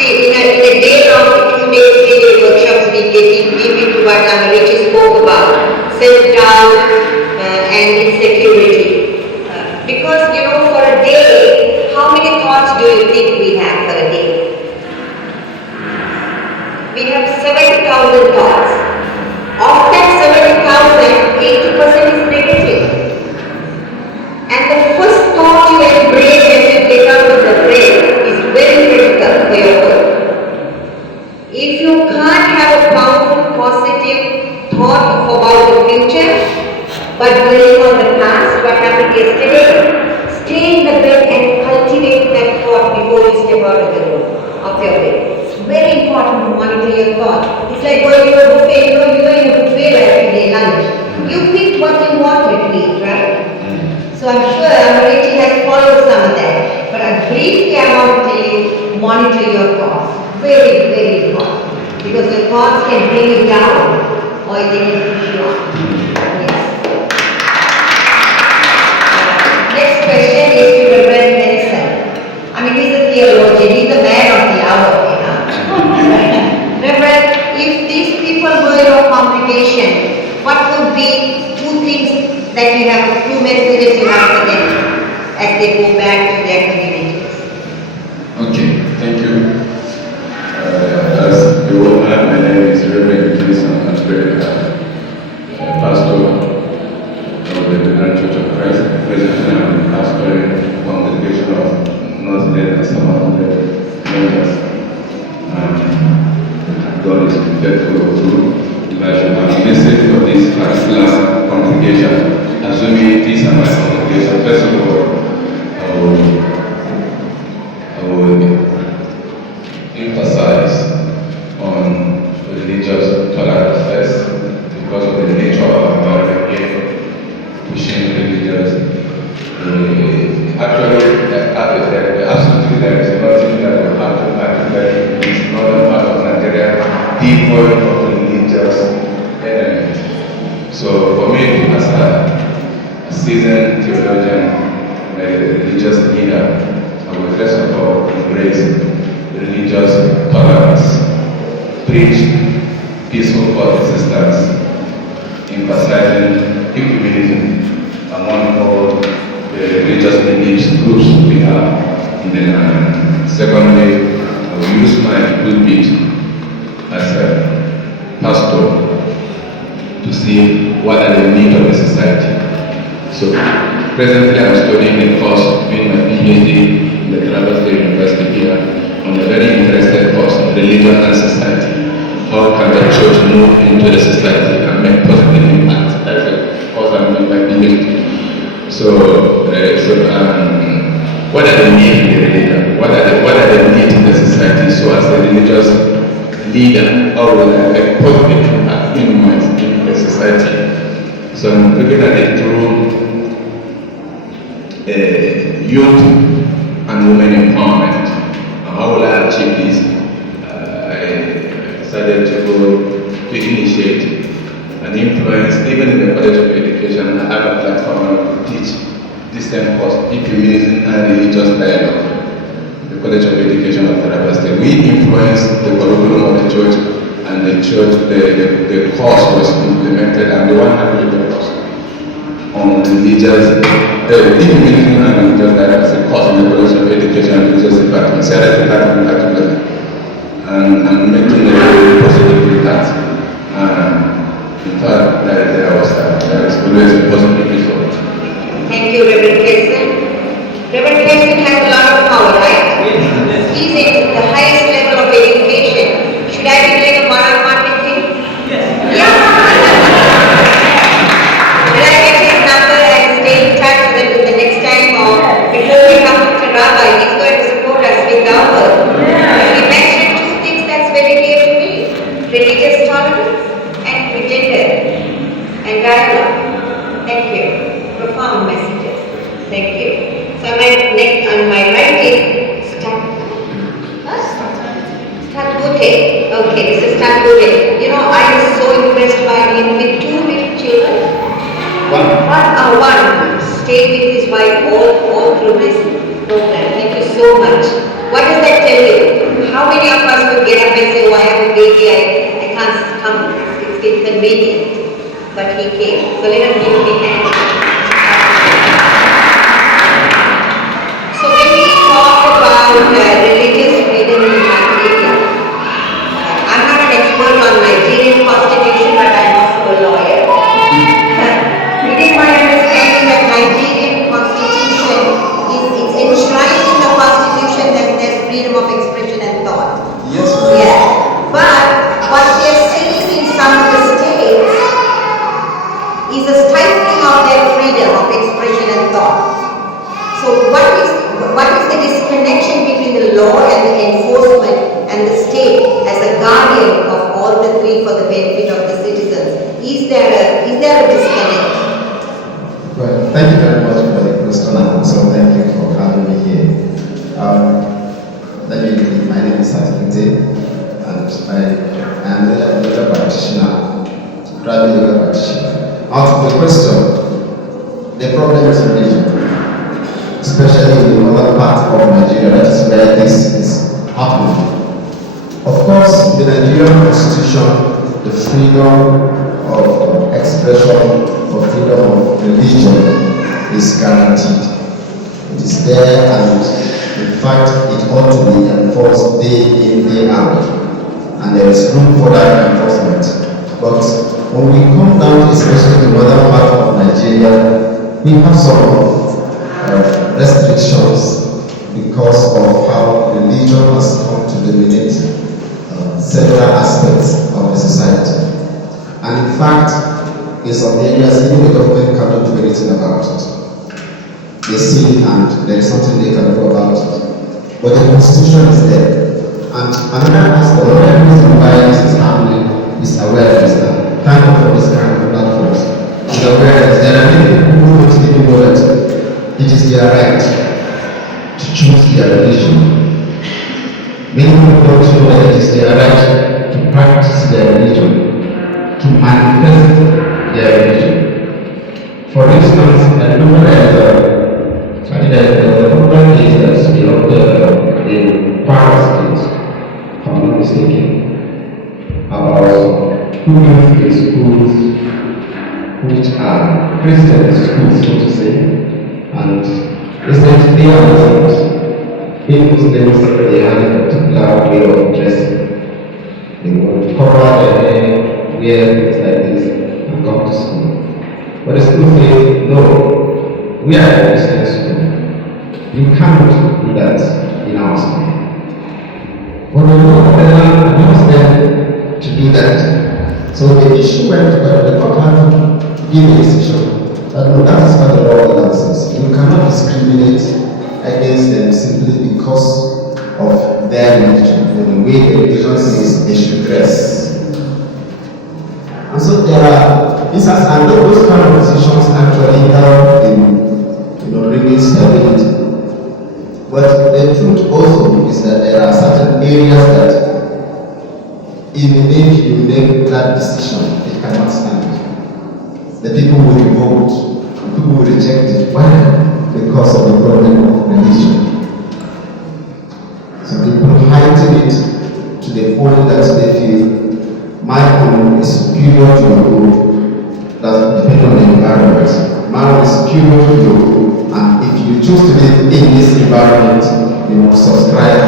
See, in a day long, 2-day, 3-day workshops we get deep into what Richie spoke about, self-doubt and insecurity. Because, for a day, how many thoughts do you think we have for a day? We have 70,000 thoughts. Of that 70,000, 80% is negative. And the first thought you embrace when you get out of the brain is very critical for your work. If you can't have a powerful, positive thought about the future, but dwelling on the past, what happened yesterday, stay in the bed and cultivate that thought before you step out of the room, of your bed. It's very important to monitor your thoughts. It's like going to a buffet. You go in a buffet every day, lunch. You pick what you want to eat, right? So I'm sure Richie has followed some of that. But briefly I want to tell you, monitor your thoughts. Very, very important. Because your thoughts can bring you down or they can push you up. Yes. Next question is to Reverend Nelson. He's a theologian. He's the man of the hour, Reverend, if these people were your congregation, what would be 2 things that you have, 2 messages you have for them as they go back to their communities? Okay, thank you. As you all know, my name is Reverend Jason Antwerp, pastor of the Grand Church of Christ. Presently, I'm pastoring congregation of North and South members. God is faithful to that you have a message for this particular congregation. Assuming these are my congregation, first of all, I will emphasize on religious tolerance first because of the nature of our environment here, pushing religious. Actually, absolutely there is nothing that will happen particularly in this northern part of Nigeria devoid of religious element. So for me, as a seasoned theologian, a religious leader, I will first of all embrace religious tolerance, preach peaceful coexistence, emphasizing ecumenism among all the religious beliefs groups we have in the land. Secondly, I will use my pulpit as a pastor to see what are the needs of the society. So presently I'm studying a course doing my PhD in the Calabar State University here on a very interesting course on religion and society. How can the church move into the society and make positive impact? That's the course I'm doing my PhD. What are the needs in the religion? What are the needs in the society? So as a religious leader, how will I make positive impact in the society? So I'm looking at it through youth and women empowerment. How will I achieve this? I decided to initiate and influence, even in the College of Education. I have a platform to teach this same course, ecumenism and religious dialogue. The College of Education of Calabar State. We influenced the curriculum of the church, and the course was implemented, and the 100 course on religious, ecumenism and religious dialogue is a course in the College of Education and Religious Department, Sarah Department particularly, and making a very positive impact. In fact, there is always a positive result. Thank you, Reverend Kelson. Reverend Kelson has a lot of power, right? Yes. He's in the highest level of education. Should I be doing a one-on-one with him? Yes. Yeah. Will I get his number and stay in touch with him the next time, or before we come to Taraba, he's going to support us with our work. He mentioned 2 things that's very dear to me: religious tolerance and gender and dialogue. Thank you. Profound messages. Thank you. So on my right is Statute. Okay, this is Statute. I was so impressed by him with 2 little children. One stayed with his wife all through this program. Thank you so much. What does that tell you? How How many of us would get up and say, oh, I have a baby, I can't come, it's inconvenient. But he came. So let us give him a hand. So when we talk about religious freedom in Nigeria, I'm not an expert on Nigerian constitution, but I'm also a lawyer. It is my understanding that Nigerian constitution it's enshrined in the constitution that there's freedom of expression and thought. Yes, ma'am. Yeah. But what we are seeing in some of the states is a stifling of their freedom of expression and thought. So what is the disconnection between the law and the enforcement and the state as a guardian of all the three for the benefit of the citizens? Is there a disconnect? Well, thank you very much for the question, and also thank you for having me here. My name is Satikite, and I am a yoga practitioner, private yoga practitioner. Out of the question, the problem is religion, especially in the northern part of Nigeria. That is where this is happening. Of course, the Nigerian constitution, the freedom of expression, or freedom of religion is guaranteed. It is there, and in fact, it ought to be enforced day in, day out. And there is room for that enforcement. But when we come down, especially the northern part of Nigeria, we have some restrictions because of how religion has come to dominate several aspects of the society. And in fact, in some areas, even the government cannot do anything about it. They see it and there is something they can do about it. But the constitution is there. And another aspect, another reason why this is happening is awareness. Thank you for this kind of platforms. Is awareness. There are many people who don't even know that it is their right to choose their religion. Many people don't know that it is their right to practice their religion, to manifest their religion. For instance, I remember that the program is that in Kwara State, if I'm not mistaken, about students in schools which are Christian schools, so to say, and recently they are Muslims. In Muslims, they have a particular way of dressing. They want to cover their hair, wear things like this, and come to school. But the school says, no, we are a Christian school. You cannot do that in our school. But the law allows them to do that. So the issue went to the court had to give a decision that no, that is what the law allows. You cannot discriminate against them simply because of their religion, or the way the religion says they should dress. And so there are instances, and those kind of decisions actually help in bringing stability. But the truth also is that there are certain areas that even if you make that decision, it cannot stand. The people will revolt, the people will reject it. Why? Because of the problem of religion. Some people heighten it to the point that they feel my own is superior to your own. That depends on the environment. My own is superior to your own. And if you choose to live in this environment, you must subscribe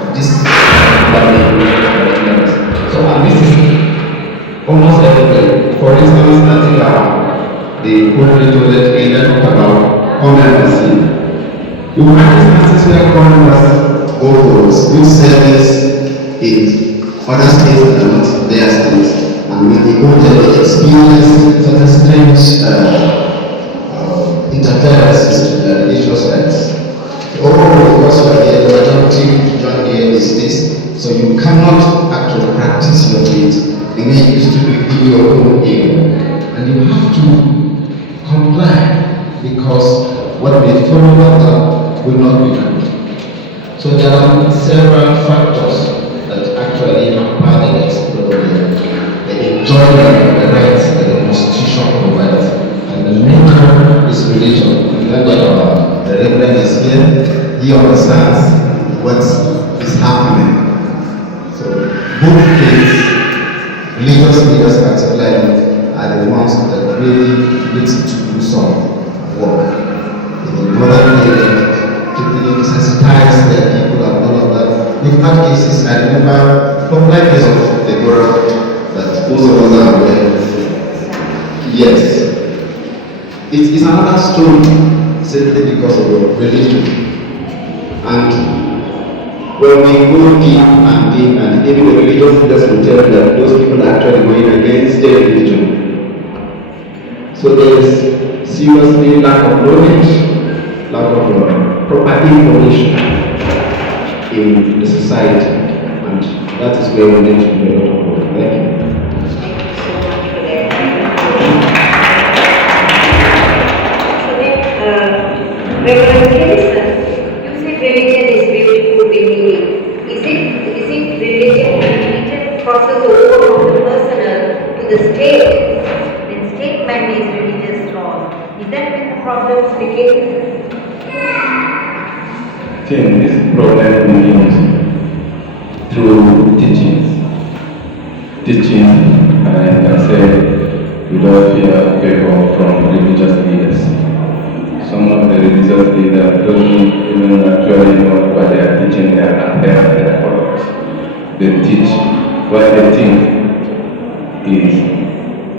to this environment. So, and this is almost everywhere. For instance, I think the Holy Toilet Aid about commerce. You will have instances where commerce goes good service in other states that are not their states. And when they go there, they experience certain strange interferences to their religious rights. Oh, because you are here, the majority religion here is this, so you cannot actually practice your faith the way you used to do it in your own area. And you have to comply because what may follow that will not be done. So there are several factors that actually hamper the enjoyment of the rights that the Constitution provides. And the main one is religion. Remember the Reverend is here, he understands what is happening. good kids, religious leaders particularly, are the ones that really need to do some work in the modern day to really sensitize their people and all of that. We've had cases, I remember, from like this of the world that most of us are aware. Yes, it is another story simply because of religion. And when we go deep and even the religious leaders will tell you that those people are actually going against their religion. So there is seriously lack of knowledge, lack of proper information in the society, and that is where we need to do a lot of work. Thank you. Reverend Harrison, you said religion is beautiful when we live. Is it religion crosses over from the personal to the state? When state mandates religious laws, is that when the problems begin? This problem begins through teachings. And I can say without fear, favor from religious leaders. Some of the religious leaders don't even actually know what they are teaching their followers. They teach what they think is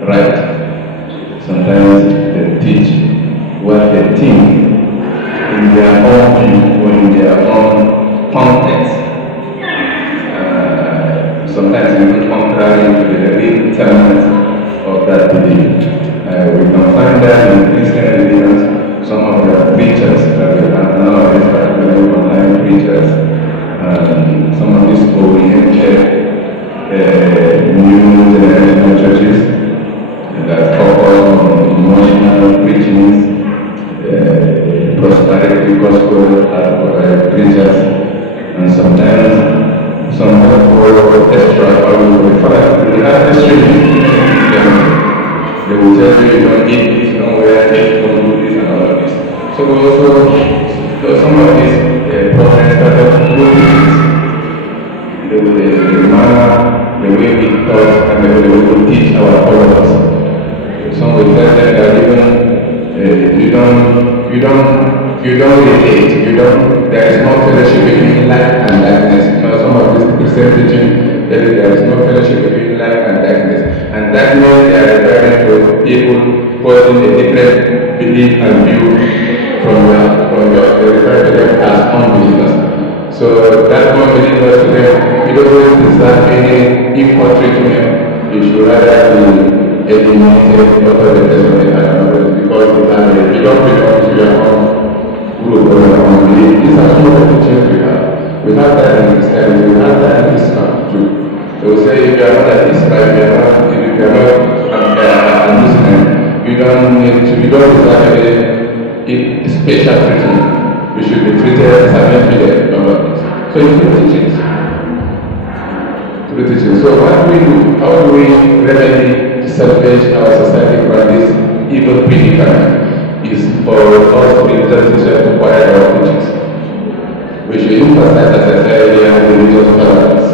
right. Sometimes they teach what they think in their own view or in their own context. Sometimes even contrary to the real tenets of that belief. We can find that in Christian religions. Some of the preachers that we have nowadays, particularly online preachers, some of these oriented new generation churches that focus on emotional preachings, prosperity gospel preachers, and sometimes some more extra or we have history. They will tell you don't eat this, don't wear this, don't do this, and all of this. So we also, some of these problems started with the manner, the way we talk, and the way we teach our followers. Some will tell them that even you don't relate, there is no fellowship between light and darkness. Some of these Christian teaching, there is no fellowship between light and darkness. And that means they are referring to people holding a different belief and view from yours. They refer to them as unbelievers. So that unbelievers to them, you don't always deserve any equal treatment. You should rather be eliminated out of the person because you don't belong to your own group or your own belief. These are some of the teachings we have. We have that in Christianity, we have that in Islam too. They will say if you are not an Israel, if you are not a Muslim, you don't deserve any special treatment. You should be treated as an infidel. So you do teachings. So what do we do? How do we remedy to salvage our society from this evil predicament? Is for us religious teachers to quiet our teachings. We should emphasize, as I said earlier, religious tolerance,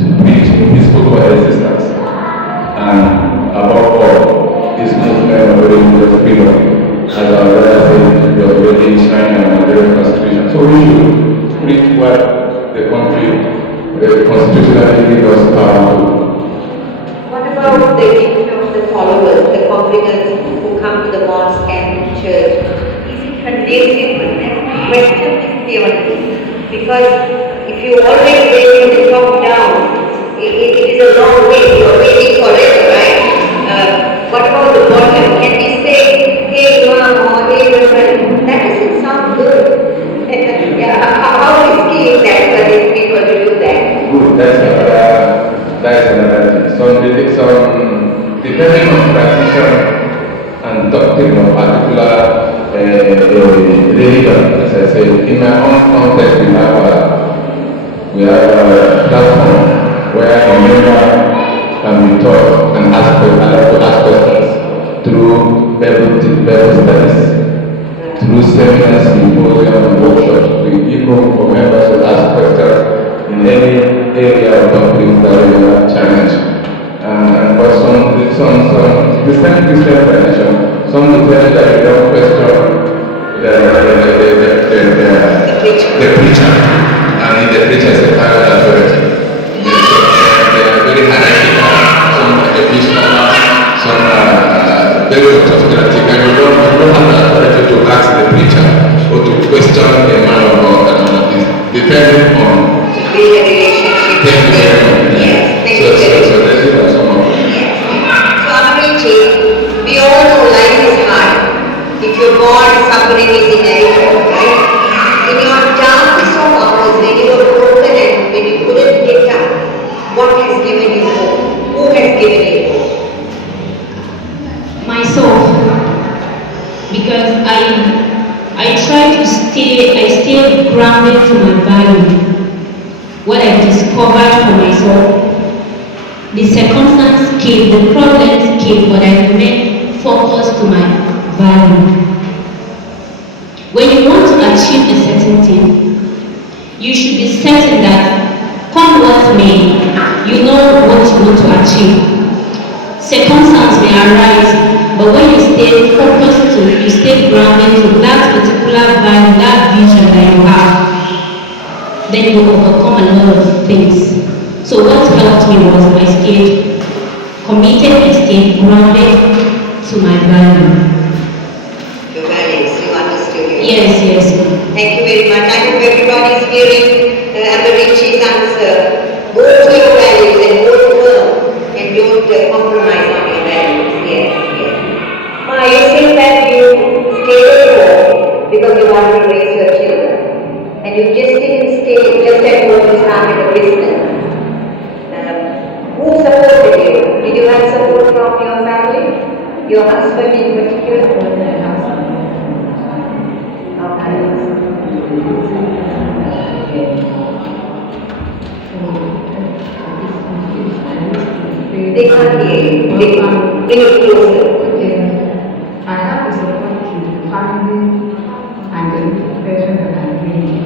to preach peaceful coexistence, and above all, this movement of religious freedom, as our brother said, was already enshrined in our Nigerian Constitution. So we should preach what the country constitutionally gives us power to. What about the issue of the followers, the congregants who come to the mosque and church? Is it conducive to them to question this theology? Because if you always wait from the top down, it is a long way. You are waiting forever, right? What about the bottom? Can we say, hey, Imam, or hey, Reverend? That doesn't sound good. How risky is that for these people to do that? Good, that's another thing. Some depending on tradition and doctrine of particular religion, as I said, in my own context, we have a platform where a member can be taught and allowed to ask questions through Bible studies, through seminars, symposiums, and workshops. We give room for members to ask questions in any the preacher, and the preacher is a private authority. They are very hierarchical. Some are the bishop, some are very autocratic, and you don't have the authority to ask the preacher or to question the man of God and all of this, depending on To build a relationship. Yes. Thank you very much. so these are some of them. Yes. So Abhijit, we all know life is hard. If you're born, suffering is inevitable, right? In your darkest of hours, when you were broken and when you couldn't get up, what has given you hope? Who has given you hope? Myself, because I stayed grounded to my value. What I discovered for myself, the circumstance came, the problems came, but I remained focused to my value. When you want to achieve a certain thing, you should be certain that come what may, you know what you want to achieve. Circumstances may arise, but when you stay focused to, you stay grounded to that particular value, that vision that you have, then you overcome a lot of things. So what helped me was I stayed committed, I stayed grounded to my value. Your values, you understood it. Yes. Thank you very much. I hope everybody is hearing Abhijit's answer. Go to your values and go to work and don't compromise on your values. Yes. Ma, you say that you stayed at home because you want to raise your children. And you just didn't stay just at home, you started a business. Who supported you? Did you have support from your family? Your husband in particular? They can't hear you. They can't. Bring it closer. I have to support the family and the education that I'm doing.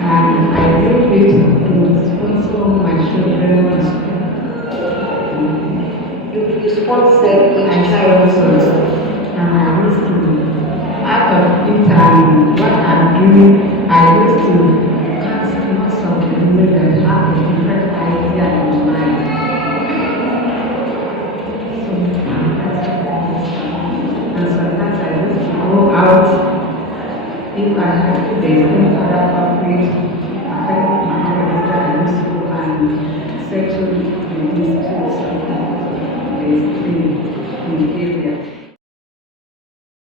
And I do it to sponsor my children to school. You sponsor each I child. sponsor. And I used to, out of it and what I'm doing, I used to cast lots of people that have a different idea in mind. And sometimes I used to go out if I had to be in other countries. I had my mother I used to go and settle in these two behavior.